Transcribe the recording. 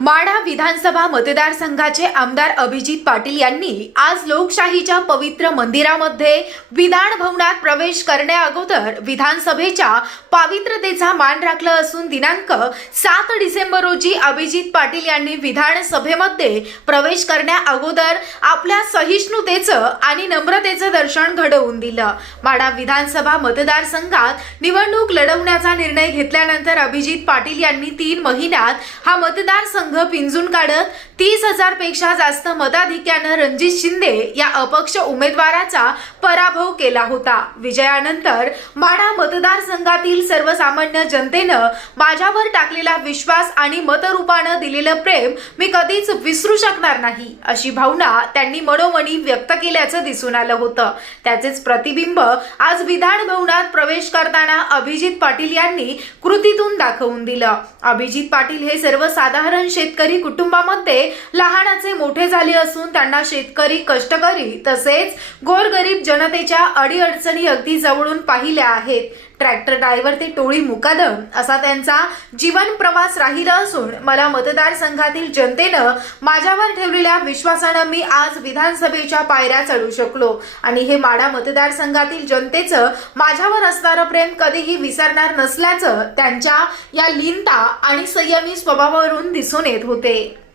माढा विधानसभा मतदारसंघाचे आमदार अभिजित पाटील यांनी आज लोकशाहीच्या पवित्र मंदिरामध्ये विधान भवनात प्रवेश करण्याअगोदर विधानसभेच्या पावित्रतेचा मान राखला असून दिनांक सात डिसेंबर रोजी अभिजित पाटील यांनी विधानसभेमध्ये प्रवेश करण्याअगोदर आपल्या सहिष्णुतेचं आणि नम्रतेचं दर्शन घडवून दिलं. माढा विधानसभा मतदारसंघात निवडणूक लढवण्याचा निर्णय घेतल्यानंतर अभिजित पाटील यांनी तीन महिन्यात हा मतदारसंघ पिंजून काढत तीस हजारपेक्षा जास्त मताधिक्यानं रणजित शिंदे या अपक्ष उमेदवाराचा पराभव केला होता. विजयानंतर माढा मतदारसंघातील सर्वसामान्य जनतेनं माझ्यावर टाकलेला विश्वास आणि मतरूपानं दिलेलं प्रेम मी कधीच विसरू शकणार नाही अशी भावना त्यांनी मनोमनी व्यक्त केल्याचं दिसून आलं होतं. त्याचेच प्रतिबिंब आज विधान भवनात प्रवेश करताना अभिजित पाटील यांनी कृतीतून दाखवून दिलं. अभिजित पाटील हे सर्वसाधारण शेतकरी कुटुंबामध्ये लहानाचे मोठे झाले असून त्यांना शेतकरी कष्टकरी तसेच गोरगरीब जनतेच्या अडीअडचणी अगदी जवळून पाहिल्या आहेत. ट्रॅक्टर ड्रायव्हर ते टोळी मुकादम असा त्यांचा जीवन प्रवास राहिला असून मला मतदारसंघातील जनतेनं माझ्यावर ठेवलेल्या विश्वासानं मी आज विधानसभेच्या पायऱ्या चढू शकलो. आणि हे माडा मतदारसंघातील जनतेचं माझ्यावर असणारं प्रेम कधीही विसरणार नसल्याचं त्यांच्या या लीनता आणि संयमी स्वभावावरून दिसून येत होते.